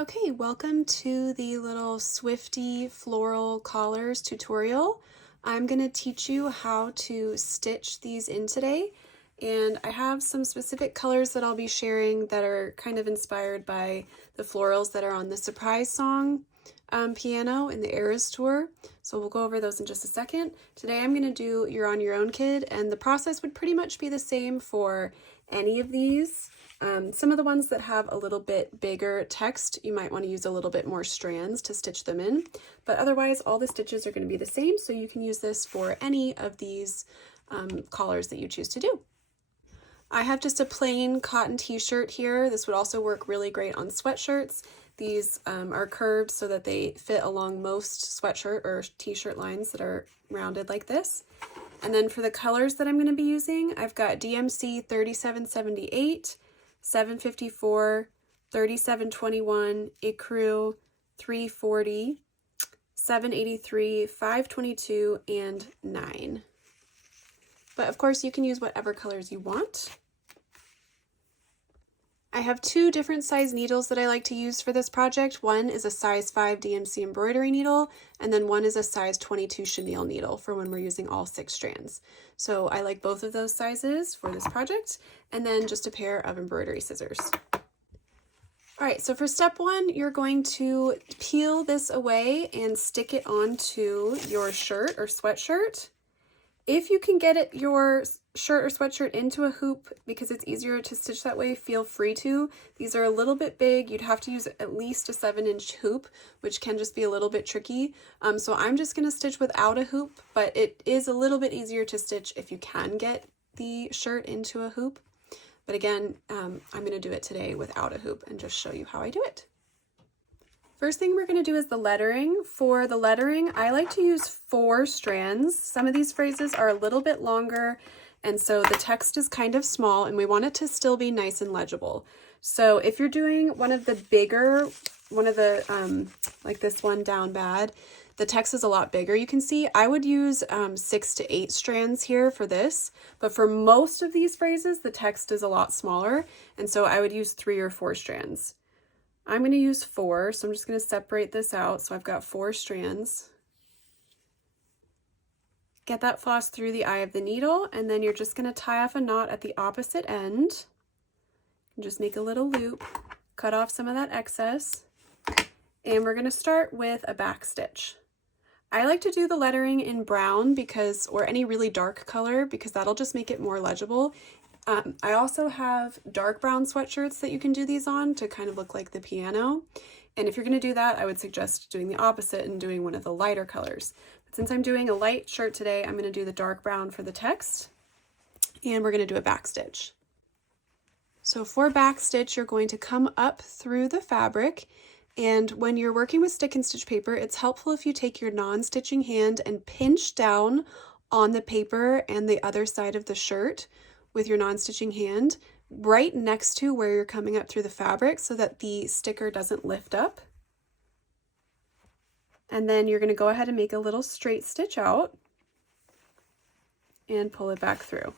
Okay, welcome to the little Swifty Floral Collars tutorial. I'm going to teach you how to stitch these in today, and I have some specific colors that I'll be sharing that are kind of inspired by the florals that are on the Surprise Song piano in the Eras tour. So we'll go over those in just a second. Today I'm going to do You're on Your Own Kid, and the process would pretty much be the same for any of these. Some of the ones that have a little bit bigger text, you might want to use a little bit more strands to stitch them in, but otherwise all the stitches are going to be the same, so you can use this for any of these collars that you choose to do. I have just a plain cotton t-shirt here. This would also work really great on sweatshirts. These are curved so that they fit along most sweatshirt or t-shirt lines that are rounded like this. And then for the colors that I'm going to be using, I've got DMC 3778, 754, 3721, Ecru, 340, 783, 522, and 9. But of course you can use whatever colors you want. I have two different size needles that I like to use for this project. One is a size 5 DMC embroidery needle, and then one is a size 22 chenille needle for when we're using all 6 strands. So I like both of those sizes for this project, and then just a pair of embroidery scissors. All right, so for step 1, you're going to peel this away and stick it onto your shirt or sweatshirt. If you can get your shirt or sweatshirt into a hoop because it's easier to stitch that way, feel free to. These are a little bit big. You'd have to use at least a 7-inch hoop, which can just be a little bit tricky. So I'm just going to stitch without a hoop, but it is a little bit easier to stitch if you can get the shirt into a hoop. But again, I'm going to do it today without a hoop and just show you how I do it. First thing we're going to do is the lettering. For the lettering, I like to use 4 strands. Some of these phrases are a little bit longer, and so the text is kind of small, and we want it to still be nice and legible. So if you're doing one of the bigger, like this one, Down Bad, the text is a lot bigger, you can see. I would use 6 to 8 strands here for this, but for most of these phrases, the text is a lot smaller, and so I would use 3 or 4 strands. I'm going to use 4, so I'm just going to separate this out. So I've got 4 strands. Get that floss through the eye of the needle, and then you're just going to tie off a knot at the opposite end. And just make a little loop, cut off some of that excess, and we're going to start with a back stitch. I like to do the lettering in brown or any really dark color because that'll just make it more legible. I also have dark brown sweatshirts that you can do these on to kind of look like the piano. And if you're going to do that, I would suggest doing the opposite and doing one of the lighter colors. But since I'm doing a light shirt today, I'm going to do the dark brown for the text, and we're going to do a back stitch. So for back stitch, you're going to come up through the fabric, and when you're working with stick and stitch paper, it's helpful if you take your non-stitching hand and pinch down on the paper and the other side of the shirt with your non-stitching hand right next to where you're coming up through the fabric so that the sticker doesn't lift up. And then you're going to go ahead and make a little straight stitch out and pull it back through.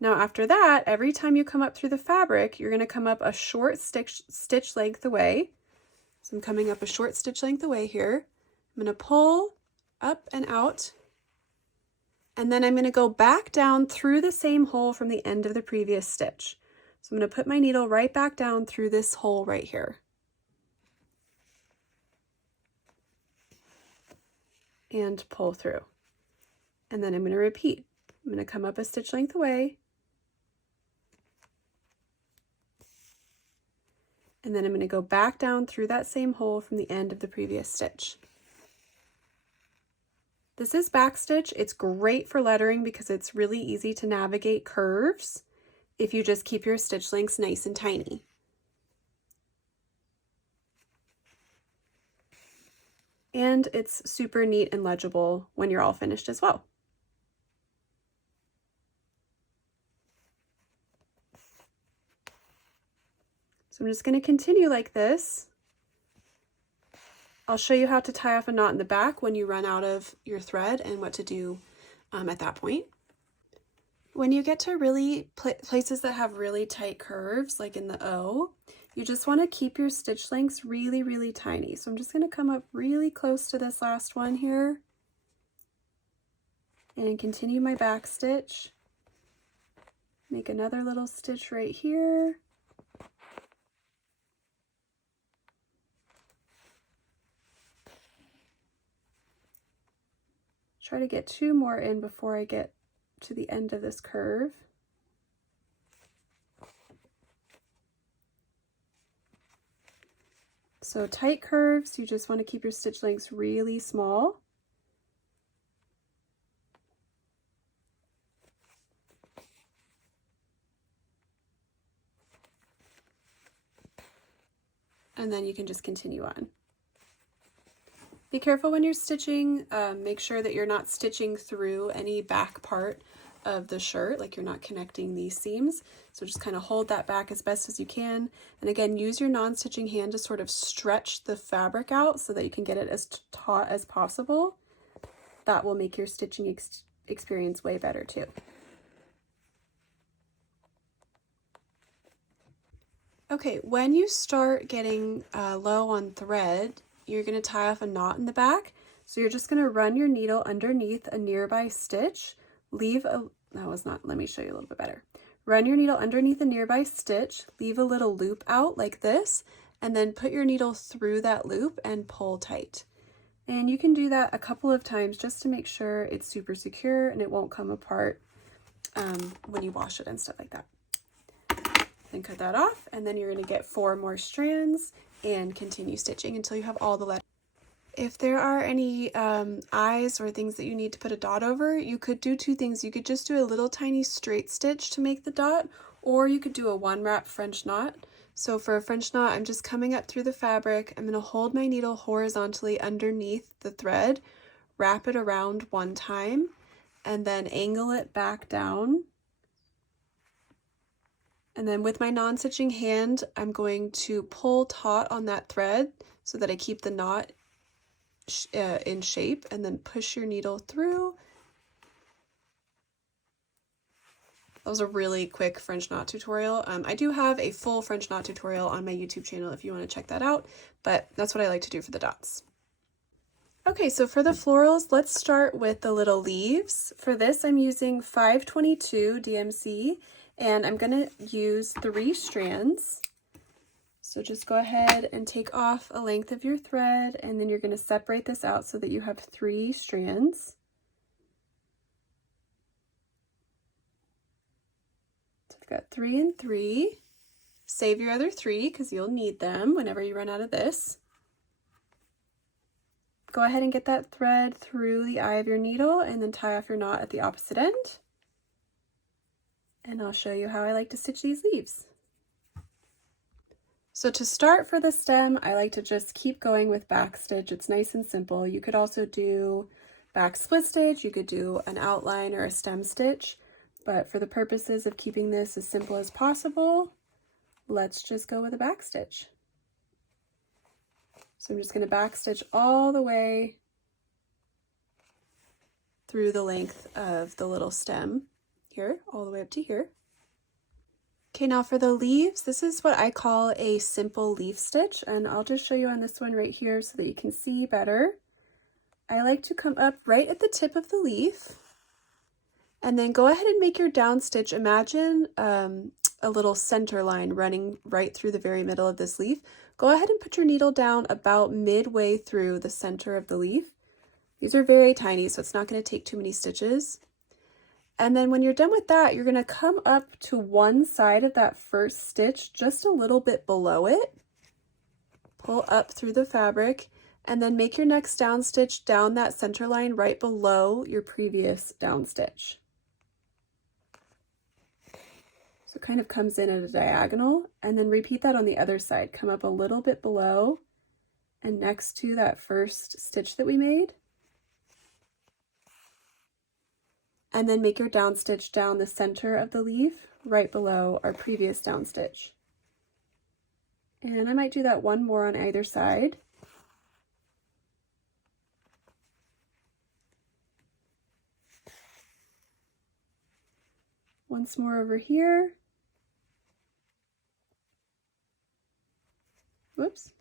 Now after that, every time you come up through the fabric, you're going to come up a short stitch length away. So I'm coming up a short stitch length away here. I'm going to pull up and out. And then I'm going to go back down through the same hole from the end of the previous stitch. So I'm going to put my needle right back down through this hole right here. And pull through. And then I'm going to repeat. I'm going to come up a stitch length away. And then I'm going to go back down through that same hole from the end of the previous stitch. This is back stitch. It's great for lettering because it's really easy to navigate curves if you just keep your stitch lengths nice and tiny. And it's super neat and legible when you're all finished as well. So I'm just going to continue like this. I'll show you how to tie off a knot in the back when you run out of your thread and what to do at that point. When you get to places that have really tight curves, like in the O, You just want to keep your stitch lengths really, really tiny. So I'm just going to come up really close to this last one here and continue my back stitch. Make another little stitch right here. Try to get 2 more in before I get to the end of this curve. So tight curves, you just want to keep your stitch lengths really small. And then you can just continue on. Be careful when you're stitching, make sure that you're not stitching through any back part of the shirt, like you're not connecting these seams. So just kind of hold that back as best as you can. And again, use your non-stitching hand to sort of stretch the fabric out so that you can get it as taut as possible. That will make your stitching experience way better too. Okay, when you start getting low on thread, you're going to tie off a knot in the back. So you're just going to run your needle underneath a nearby stitch, leave a, let me show you a little bit better. Run your needle underneath a nearby stitch, leave a little loop out like this, and then put your needle through that loop and pull tight. And you can do that a couple of times just to make sure it's super secure and it won't come apart when you wash it and stuff like that. Then cut that off, and then you're going to get 4 more strands and continue stitching until you have all the letters. If there are any eyes or things that you need to put a dot over, you could do 2 things. You could just do a little tiny straight stitch to make the dot, or you could do a 1-wrap French knot. So for a French knot, I'm just coming up through the fabric. I'm going to hold my needle horizontally underneath the thread, wrap it around 1 time, and then angle it back down. And then with my non-stitching hand, I'm going to pull taut on that thread so that I keep the knot in shape, and then push your needle through. That was a really quick French knot tutorial. I do have a full French knot tutorial on my YouTube channel if you want to check that out, but that's what I like to do for the dots. Okay, so for the florals, let's start with the little leaves. For this, I'm using 522 DMC, and I'm going to use 3 strands. So just go ahead and take off a length of your thread, and then you're going to separate this out so that you have 3 strands. So I've got 3 and 3. Save your other 3 because you'll need them whenever you run out of this. Go ahead and get that thread through the eye of your needle and then tie off your knot at the opposite end. And I'll show you how I like to stitch these leaves. So to start for the stem, I like to just keep going with back stitch. It's nice and simple. You could also do back split stitch, you could do an outline or a stem stitch, but for the purposes of keeping this as simple as possible, let's just go with a back stitch. So I'm just going to back stitch all the way through the length of the little stem here, all the way up to here. Okay, now for the leaves, this is what I call a simple leaf stitch, and I'll just show you on this one right here so that you can see better. I like to come up right at the tip of the leaf, and then go ahead and make your down stitch. Imagine a little center line running right through the very middle of this leaf. Go ahead and put your needle down about midway through the center of the leaf. These are very tiny, so it's not going to take too many stitches. And then when you're done with that, you're going to come up to one side of that first stitch, just a little bit below it. Pull up through the fabric, and then make your next down stitch down that center line right below your previous down stitch. So it kind of comes in at a diagonal, and then repeat that on the other side. Come up a little bit below and next to that first stitch that we made. And then make your down stitch down the center of the leaf right below our previous down stitch. And I might do that one more on either side. Once more over here. Whoops.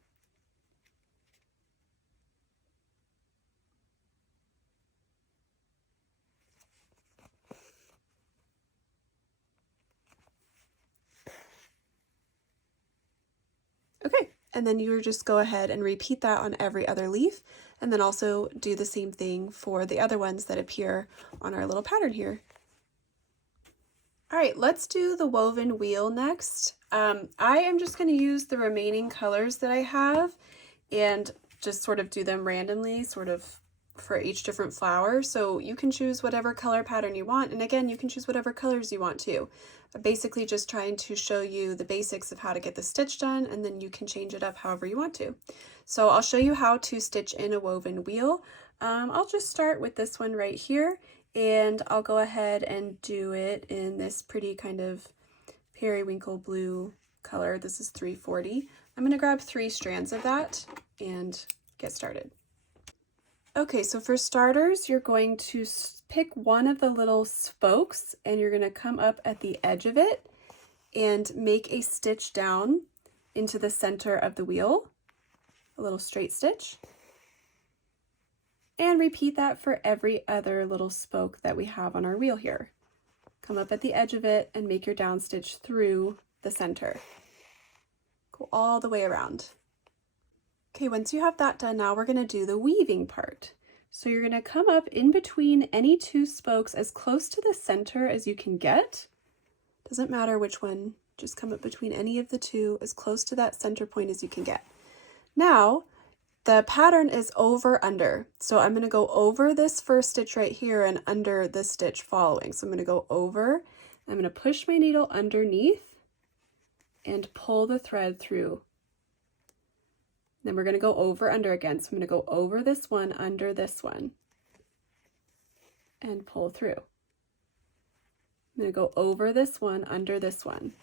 Okay, and then you just go ahead and repeat that on every other leaf, and then also do the same thing for the other ones that appear on our little pattern here. All right, let's do the woven wheel next. I am just going to use the remaining colors that I have and just sort of do them randomly, sort of for each different flower. So you can choose whatever color pattern you want, and again, you can choose whatever colors you want to. I'm basically just trying to show you the basics of how to get the stitch done, and then you can change it up however you want to. So I'll show you how to stitch in a woven wheel. I'll just start with this one right here, and I'll go ahead and do it in this pretty kind of periwinkle blue color. This is 340. I'm going to grab 3 strands of that and get started. Okay, so for starters, you're going to pick one of the little spokes and you're going to come up at the edge of it and make a stitch down into the center of the wheel, a little straight stitch. And repeat that for every other little spoke that we have on our wheel here. Come up at the edge of it and make your down stitch through the center. Go all the way around. Okay, once you have that done, now we're going to do the weaving part. So you're going to come up in between any 2 spokes as close to the center as you can get. Doesn't matter which one, just come up between any of the 2 as close to that center point as you can get. Now, the pattern is over under. So I'm going to go over this first stitch right here and under the stitch following. So I'm going to go over, I'm going to push my needle underneath and pull the thread through. Then we're going to go over under again. So I'm going to go over this one, under this one, and pull through. I'm going to go over this one, under this one.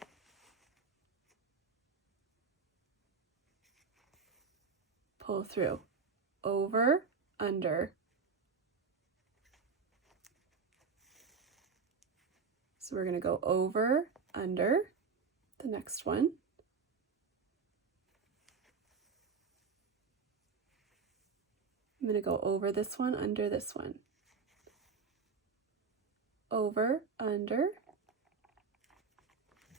Pull through. Over, under. So we're going to go over, under the next one. I'm going to go over this one, under this one. Over, under.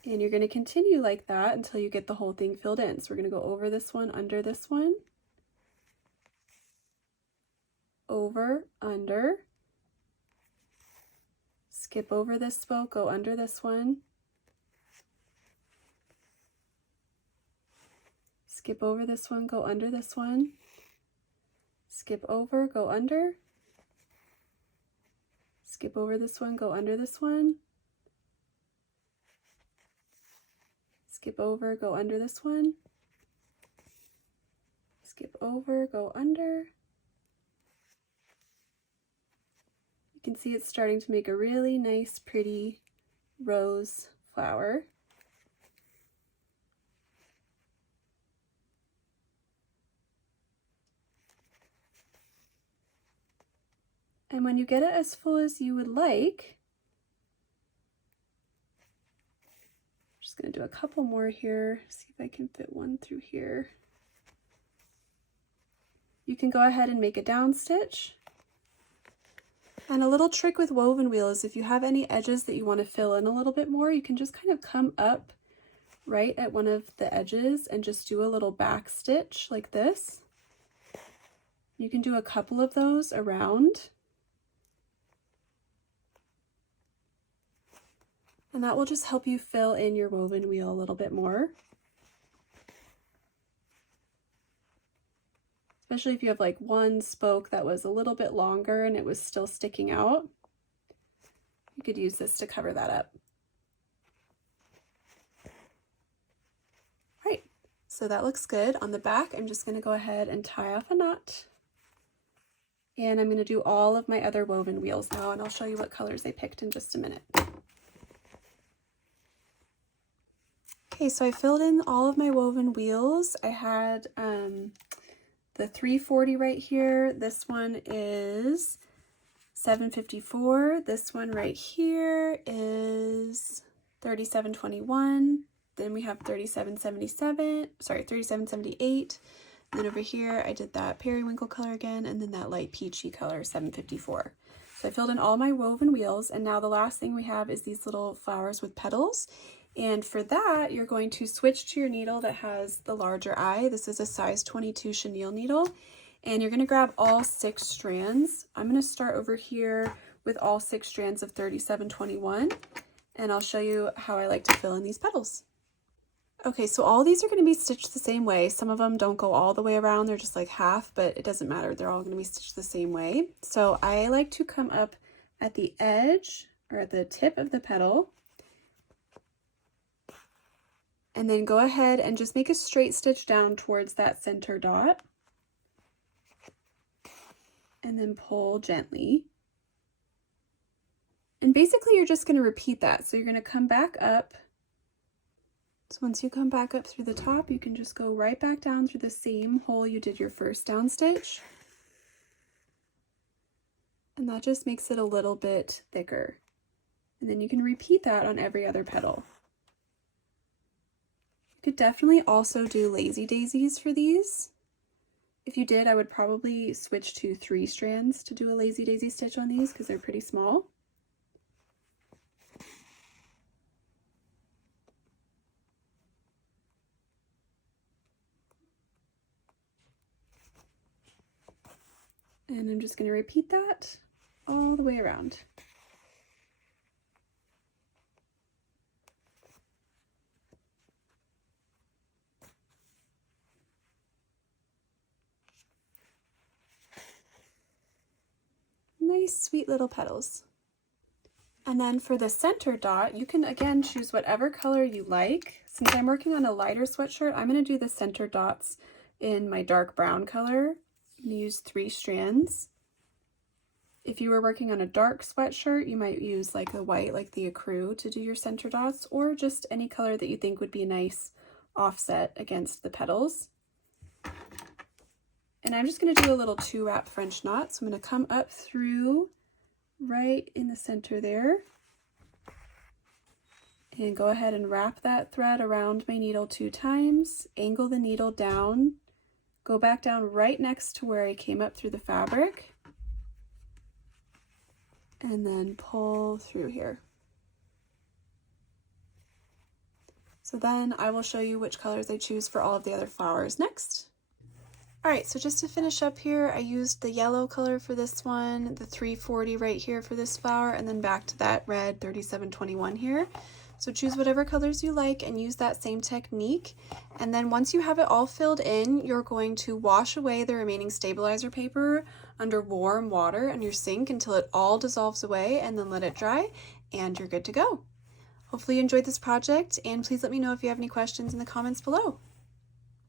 And you're going to continue like that until you get the whole thing filled in. So we're going to go over this one, under this one. Over, under. Skip over this spoke, go under this one. Skip over this one, go under this one. Skip over, go under. Skip over this one, go under this one. Skip over, go under this one. Skip over, go under. You can see it's starting to make a really nice, pretty rose flower. And when you get it as full as you would like, I'm just going to do a couple more here, see if I can fit one through here. You can go ahead and make a down stitch. And a little trick with woven wheel is if you have any edges that you want to fill in a little bit more, you can just kind of come up right at one of the edges and just do a little back stitch like this. You can do a couple of those around. And that will just help you fill in your woven wheel a little bit more. Especially if you have like one spoke that was a little bit longer and it was still sticking out. You could use this to cover that up. All right, so that looks good. On the back, I'm just going to go ahead and tie off a knot. And I'm going to do all of my other woven wheels now, and I'll show you what colors I picked in just a minute. Okay, so I filled in all of my woven wheels. I had the 340 right here. This one is 754. This one right here is 3721. then we have 3778. And then over here, I did that periwinkle color again, and then that light peachy color, 754. So I filled in all my woven wheels, and now the last thing we have is these little flowers with petals. And for that, you're going to switch to your needle that has the larger eye. This is a size 22 chenille needle, and you're gonna grab all 6 strands. I'm gonna start over here with all 6 strands of 3721, and I'll show you how I like to fill in these petals. Okay, so all these are going to be stitched the same way. Some of them don't go all the way around, they're just like half, but it doesn't matter. They're all going to be stitched the same way. So I like to come up at the edge or at the tip of the petal, and then go ahead and just make a straight stitch down towards that center dot, and then pull gently. And basically you're just going to repeat that. So you're going to come back up. So once you come back up through the top, you can just go right back down through the same hole you did your first down stitch. And that just makes it a little bit thicker. And then you can repeat that on every other petal. You could definitely also do lazy daisies for these. If you did, I would probably switch to 3 strands to do a lazy daisy stitch on these because they're pretty small. And I'm just going to repeat that all the way around. Nice, sweet little petals. And then for the center dot, you can again choose whatever color you like. Since I'm working on a lighter sweatshirt, I'm going to do the center dots in my dark brown color. I'm going to use 3 strands. If you were working on a dark sweatshirt, you might use like a white, like the ecru, to do your center dots, or just any color that you think would be a nice offset against the petals. And I'm just going to do a little 2-wrap French knot. So I'm going to come up through right in the center there, and go ahead and wrap that thread around my needle 2 times, angle the needle down, go back down right next to where I came up through the fabric, and then pull through here. So then I will show you which colors I choose for all of the other flowers next. Alright, so just to finish up here, I used the yellow color for this one, the 340 right here for this flower, and then back to that red 3721 here. So choose whatever colors you like and use that same technique. And then once you have it all filled in, you're going to wash away the remaining stabilizer paper under warm water in your sink until it all dissolves away, and then let it dry, and you're good to go. Hopefully you enjoyed this project, and please let me know if you have any questions in the comments below.